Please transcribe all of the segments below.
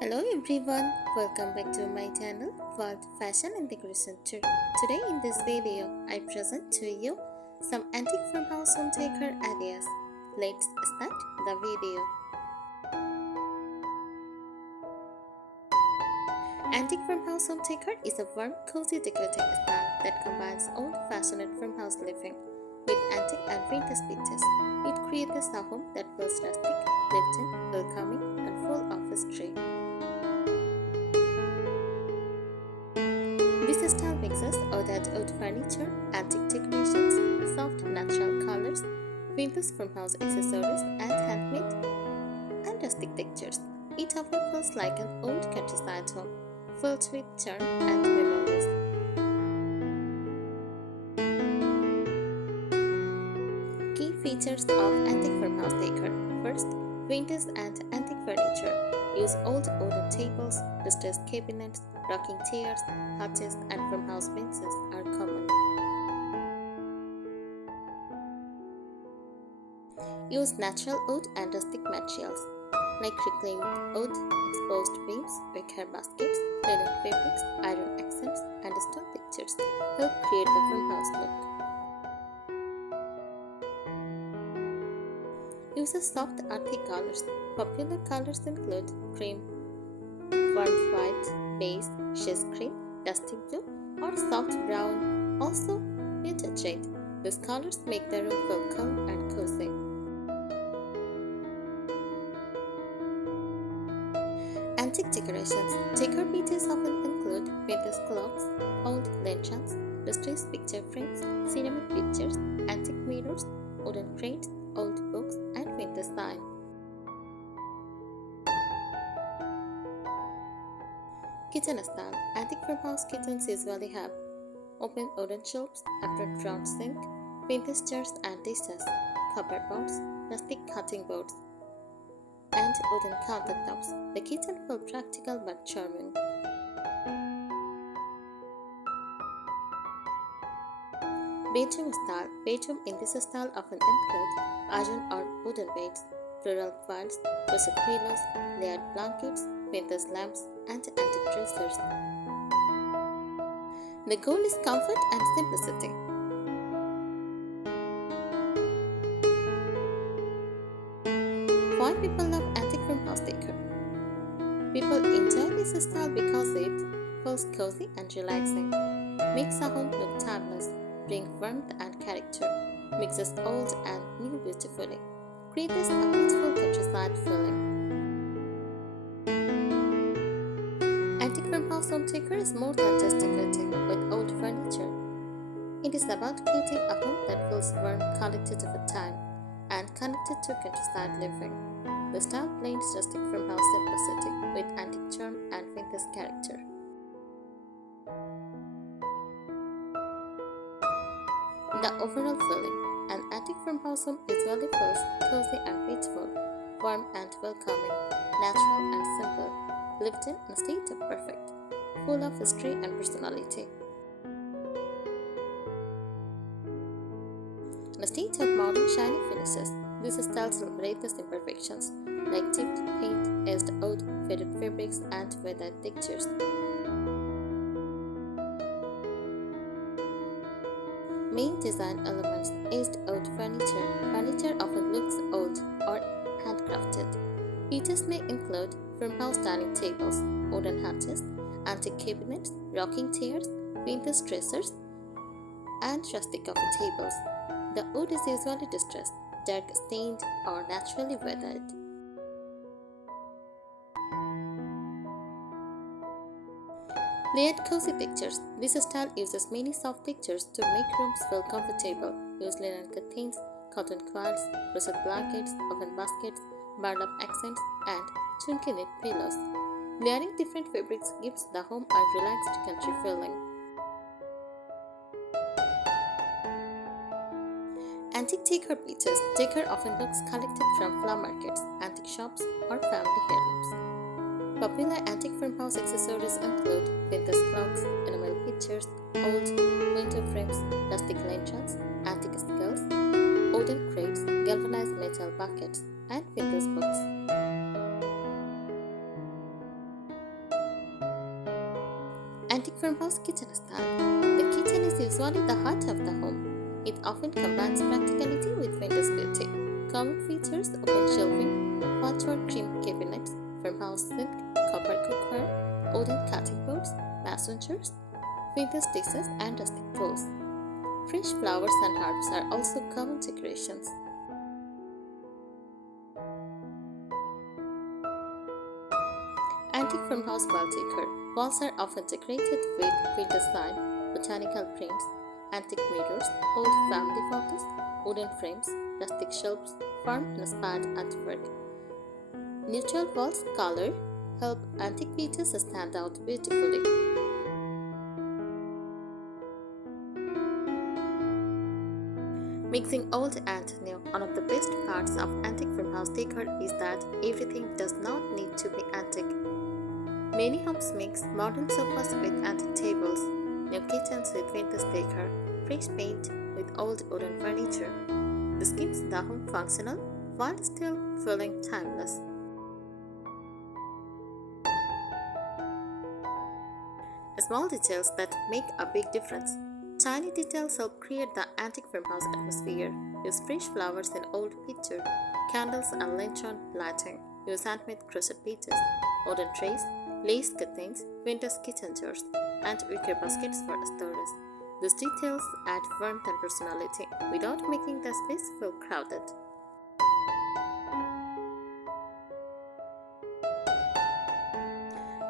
Hello everyone, welcome back to my channel World Fashion and Decoration Tour. Today in this video, I present to you some antique farmhouse home decor ideas. Let's start the video. Antique farmhouse home decor is a warm, cozy decorating style that combines old-fashioned farmhouse living with antique and vintage pieces. It creates a home that feels rustic, lived-in, welcoming, and full of history. This style mixes old furniture, antique decorations, soft natural colors, vintage farmhouse accessories, and handmade and rustic textures. It often feels like an old countryside home, filled with charm and memories. Key features of antique farmhouse decor. First, vintage and antique furniture. Use old wooden tables, distressed cabinets, rocking chairs, hutches, and farmhouse benches are common. Use natural wood and rustic materials like reclaimed wood, exposed beams, wicker baskets, linen fabrics, iron accents, and stone textures help create the farmhouse look. Uses soft earthy colors. Popular colors include cream, warm white, beige, shades cream, dusty blue, or soft brown, also muted shade. These colors make the room feel calm and cozy. Antique decorations. Decor pieces often include vintage clocks, old lanterns, distressed picture frames, ceramic pictures, antique mirrors, wooden crates, old books, and vintage signs. Kitchen style. Antique farmhouse kitchens usually have open wooden shelves, apron round sink, vintage jars and dishes, copper pots, rustic cutting boards, and wooden countertops. The kitchen feels practical but charming. Bedroom style. Bedroom in this style often include iron or wooden beds, floral quilts, russet pillows, layered blankets, vintage lamps, and antique dressers. The goal is comfort and simplicity. Why people love antique farmhouse decor? People enjoy this style because it feels cozy and relaxing, makes a home look timeless, brings warmth and character, mixes old and new beautifully, creates a peaceful countryside feeling. Antique farmhouse home decor is more than just decorating with old furniture. It is about creating a home that feels warm, connected over time, and connected to countryside living. The style blends rustic farmhouse simplicity with antique charm and vintage character. The overall feeling. An antique farmhouse home usually feels cozy and peaceful, warm and welcoming, natural and simple, lived in a state of perfect, full of history and personality. In a state of modern shiny finishes, this style celebrates imperfections like chipped paint, aged wood, faded fabrics, and weathered textures. Main design elements. Aged old furniture. Furniture often looks old or handcrafted. Features may include farmhouse dining tables, wooden hutches, antique cabinets, rocking chairs, vintage dressers, and rustic coffee tables. The wood is usually distressed, dark stained, or naturally weathered. Layered cozy textures. This style uses many soft textures to make rooms feel comfortable. Use linen curtains, cotton quilts, russet blankets, oven baskets, burlap accents, and chunky knit pillows. Layering different fabrics gives the home a relaxed country feeling. Antique decor pieces. Decor often looks collected from flower markets, antique shops, or family heirlooms. Popular antique farmhouse accessories include vintage clocks, enamel pictures, old window frames, rustic lanterns, antique skulls, wooden crates, galvanized metal buckets, and vintage books. Antique farmhouse kitchen style. The kitchen is usually the heart of the home. It often combines practicality with vintage beauty. Common features: open shelving, patchwork trim cabinets, farmhouse sink, copper cookware, wooden cutting boards, mason jars, vintage dishes, and rustic tools. Fresh flowers and herbs are also common decorations. Antique farmhouse wall decor. Walls are often decorated with vintage style, botanical prints, antique mirrors, old family photos, wooden frames, rustic shelves, farm-inspired artwork. Neutral walls color help antique pieces stand out beautifully. Mixing old and new. One of the best parts of antique farmhouse decor is that everything does not need to be antique. Many homes mix modern sofas with antique tables, new kitchens with vintage decor, fresh paint with old wooden furniture. This keeps the home functional while still feeling timeless. Small details that make a big difference. Tiny details help create the antique farmhouse atmosphere. Use fresh flowers in old picture, candles and lantern lighting. Use handmade crochet pieces, wooden trays, lace curtains, vintage kitchen jars, and wicker baskets for storage. These details add warmth and personality without making the space feel crowded.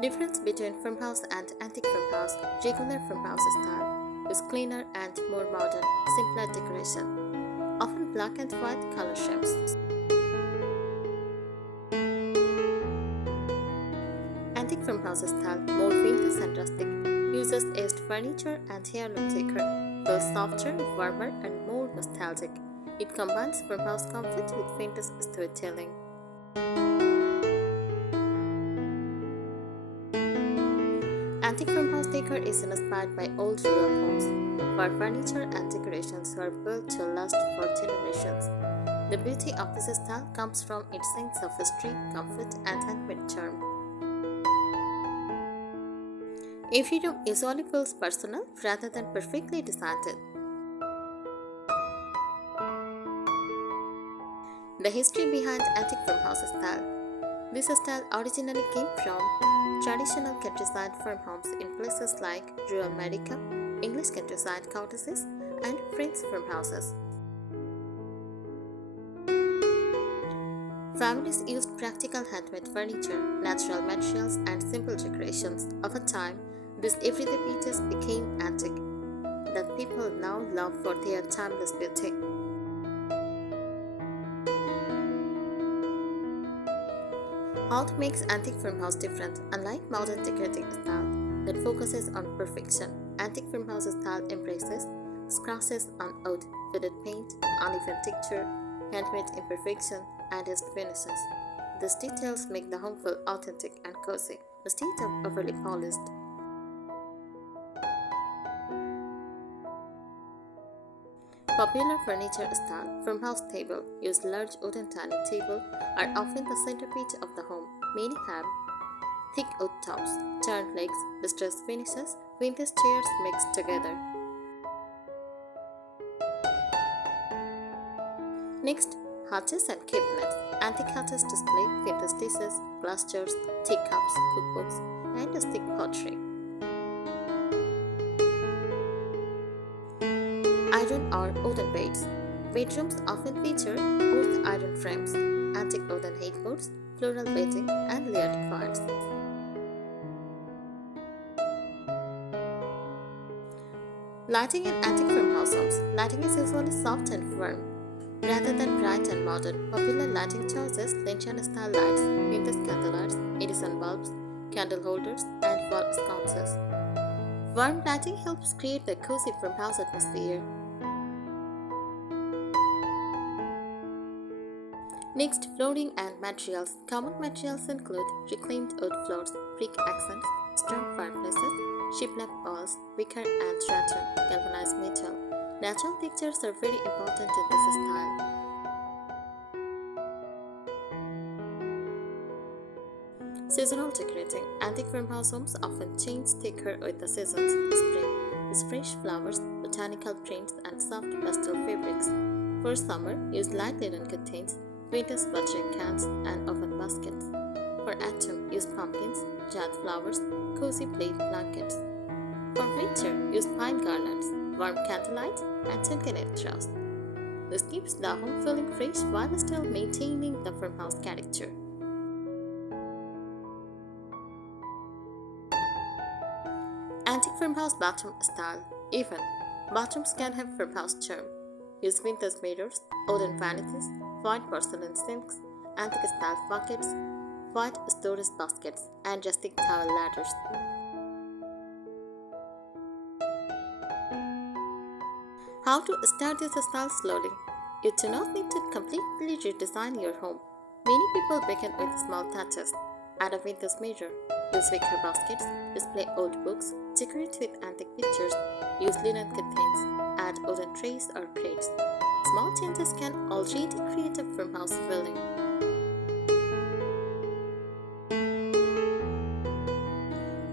Difference between farmhouse and antique farmhouse. Regular farmhouse style is cleaner and more modern, simpler decoration, often black and white color schemes. Antique farmhouse style, more vintage and rustic, uses aged furniture and heirloom decor, feels softer, warmer, and more nostalgic. It combines farmhouse comfort with vintage storytelling. Antique farmhouse decor is inspired by old rural homes, where furniture and decorations were built to last for generations. The beauty of this style comes from its sense of history, comfort, and handmade charm. Every room usually feels personal rather than perfectly designed. The history behind antique farmhouse style. This style originally came from traditional countryside farmhomes in places like rural America, English countryside cottages, and French farmhouses. Families used practical handmade furniture, natural materials, and simple decorations. Over time, these everyday pieces became antique that people now love for their timeless beauty. What makes antique farmhouse different? Unlike modern decorating style that focuses on perfection, antique farmhouse style embraces scratches on wood, faded paint, uneven texture, handmade imperfection, and edged finishes. These details make the home feel authentic and cozy instead of overly polished. Popular furniture style. Farmhouse table. Use large wooden dining table are often the centerpiece of the home. Many have thick wood tops, turned legs, distressed finishes, vintage chairs mixed together. Next, hutches and cabinets. Antique hutches display vintage dishes, glass jars, teacups, cookbooks, and rustic pottery. Iron or wooden beds. Bedrooms often feature old iron frames, antique wooden headboards, floral bedding, and layered quilts. Lighting in antique farmhouse homes. Lighting is usually soft and warm, rather than bright and modern. Popular lighting choices: lantern style lights, vintage candlelights, Edison bulbs, candle holders, and wall sconces. Warm lighting helps create the cozy farmhouse atmosphere. Next, flooring and materials. Common materials include reclaimed wood floors, brick accents, stone fireplaces, shiplap walls, wicker and rattan, galvanized metal. Natural textures are very important in this style. Seasonal decorating. Antique farmhouse homes often change decor with the seasons. Spring use fresh flowers, botanical prints, and soft pastel fabrics. For summer, use light linen curtains, winter's watering cans, and open baskets. For autumn, use pumpkins, jade flowers, cozy plaid blankets. For winter, use pine garlands, warm candlelight, and silkenette straws. This keeps the home feeling fresh while still maintaining the farmhouse character. Antique farmhouse bathroom style. Even bathrooms can have farmhouse charm. Use vintage mirrors, wooden vanities, white porcelain sinks, antique style buckets, white storage baskets, and rustic towel ladders. How to start this style slowly. You do not need to completely redesign your home. Many people begin with small touches. Add a vintage mirror, use wicker baskets, display old books, decorate with antique pictures, use linen curtains, add wooden trays or crates. Small changes can already create a farmhouse feeling.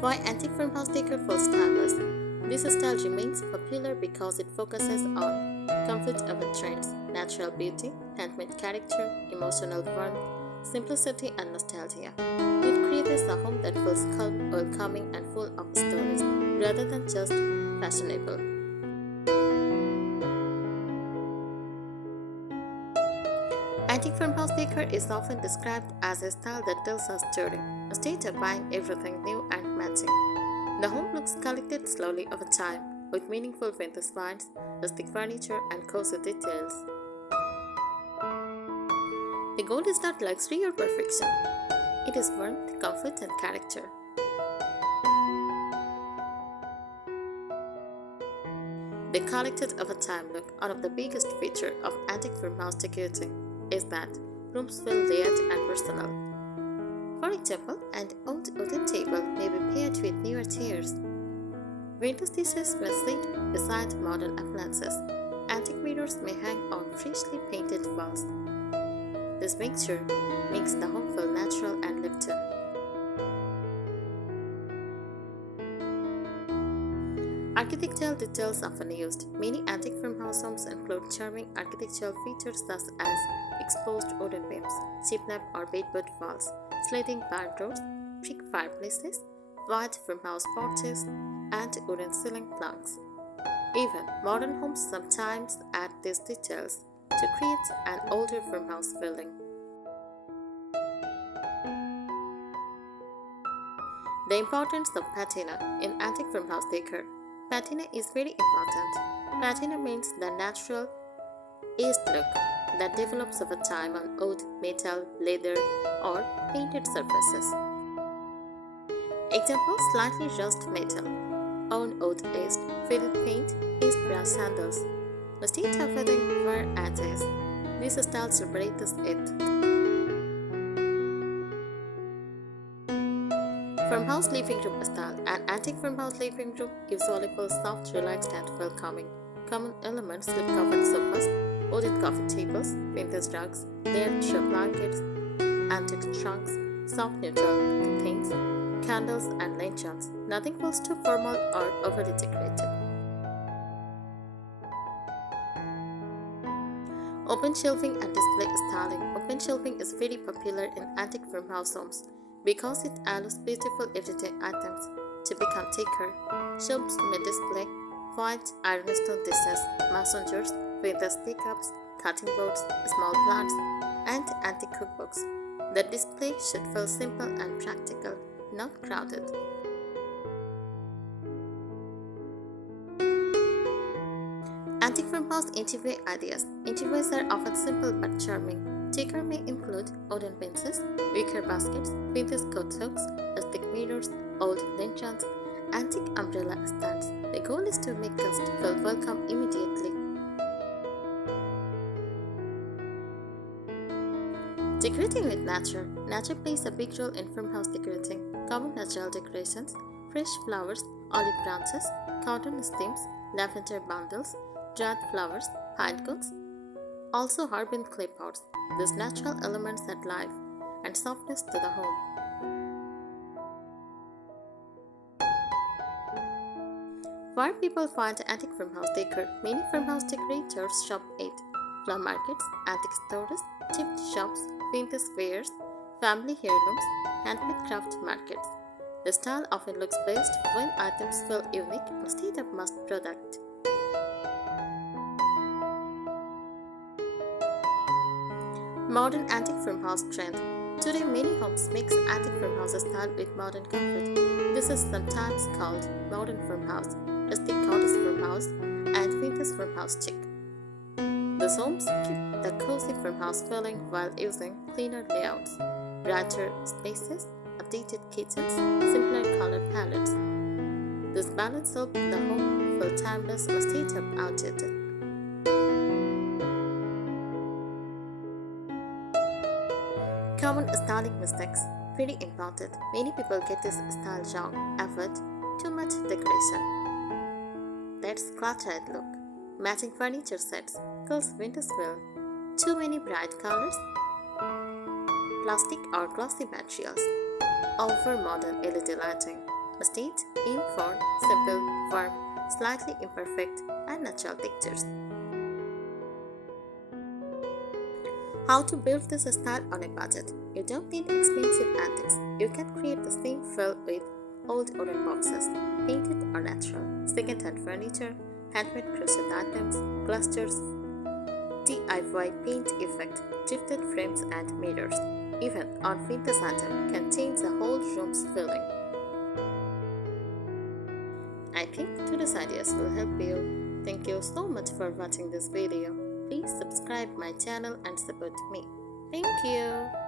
Why antique farmhouse decor feels timeless? This style remains popular because it focuses on comfort over trends, natural beauty, handmade character, emotional warmth, simplicity, and nostalgia. It creates a home that feels calm, welcoming, and full of stories rather than just fashionable. Antique farmhouse decor is often described as a style that tells a story, instead of buying everything new and matching. The home looks collected slowly over time, with meaningful vintage finds, rustic furniture, and cozy details. The goal is not luxury or perfection, it is warmth, comfort, and character. The collected over time look. One of the biggest features of antique farmhouse decorating is that rooms feel layered and personal. For example, an old wooden table may be paired with newer chairs. Vintage dishes may sit beside modern appliances. Antique mirrors may hang on freshly painted walls. This mixture makes the home feel natural and lived in. Architectural details often used. Many antique farmhouse homes include charming architectural features such as exposed wooden beams, sheep-lap or bedboard walls, sliding barn doors, brick fireplaces, wide farmhouse porches, and wooden ceiling planks. Even modern homes sometimes add these details to create an older farmhouse feeling. The importance of patina in antique farmhouse decor. Patina is very important. Patina means the natural aged look that develops over time on wood, metal, leather, or painted surfaces. Example: slightly rust metal, on wood aged, faded paint, aged brass handles. The state of fading wear edges. This style separates it. Farmhouse living room style. An antique farmhouse living room usually feels soft, relaxed, and welcoming. Common elements: slip-covered sofas, wooden coffee tables, vintage rugs, layered straw blankets, antique trunks, soft neutral curtains, candles, and lanterns. Nothing feels too formal or overly decorated. Open shelving and display styling. Open shelving is very popular in antique farmhouse homes because it allows beautiful everyday items to become decor. Shelves may display white ironstone dishes, mason jars, vintage teacups, cutting boards, small plants, and antique cookbooks. The display should feel simple and practical, not crowded. Antique farmhouse interior ideas. Interiors are often simple but charming. Decor may include wooden benches, wicker baskets, vintage coat hooks, rustic mirrors, old lanterns, antique umbrella stands. The goal is to make guests feel welcome immediately. Decorating with nature. Nature plays a big role in farmhouse decorating. Common natural decorations: fresh flowers, olive branches, cotton stems, lavender bundles, dried flowers, pine cones, also harbin clay pots. These natural elements add life and softness to the home. Where people find antique farmhouse decor, many farmhouse decorators shop at flower markets, antique stores, thrift shops, vintage fairs, family heirlooms, handmade craft markets. The style often looks best when items feel unique instead of mass product. Modern antique farmhouse trend. Today, many homes mix antique farmhouse style with modern comfort. This is sometimes called modern farmhouse, rustic cottage farmhouse, and vintage farmhouse chic. These homes keep the cozy farmhouse feeling while using cleaner layouts, brighter spaces, updated kitchens, simpler color palettes. This balance helps the home feel timeless instead of outdated. Common styling mistakes. Very important. Many people get this style wrong. Avoid too much decoration. That's cluttered look. Matching furniture sets kills winter feel. Too many bright colors. Plastic or glossy materials. Over modern LED lighting. Instead, aim for simple, firm, slightly imperfect, and natural textures. How to build this style on a budget. You don't need expensive antiques. You can create the same feel with old wooden boxes, painted or natural, second-hand furniture, handmade crochet items, clusters, DIY paint effect, gifted frames and mirrors. Even on vintage item can change the whole room's feeling. I think today's ideas will help you. Thank you so much for watching this video. Please subscribe my channel and support me. Thank you.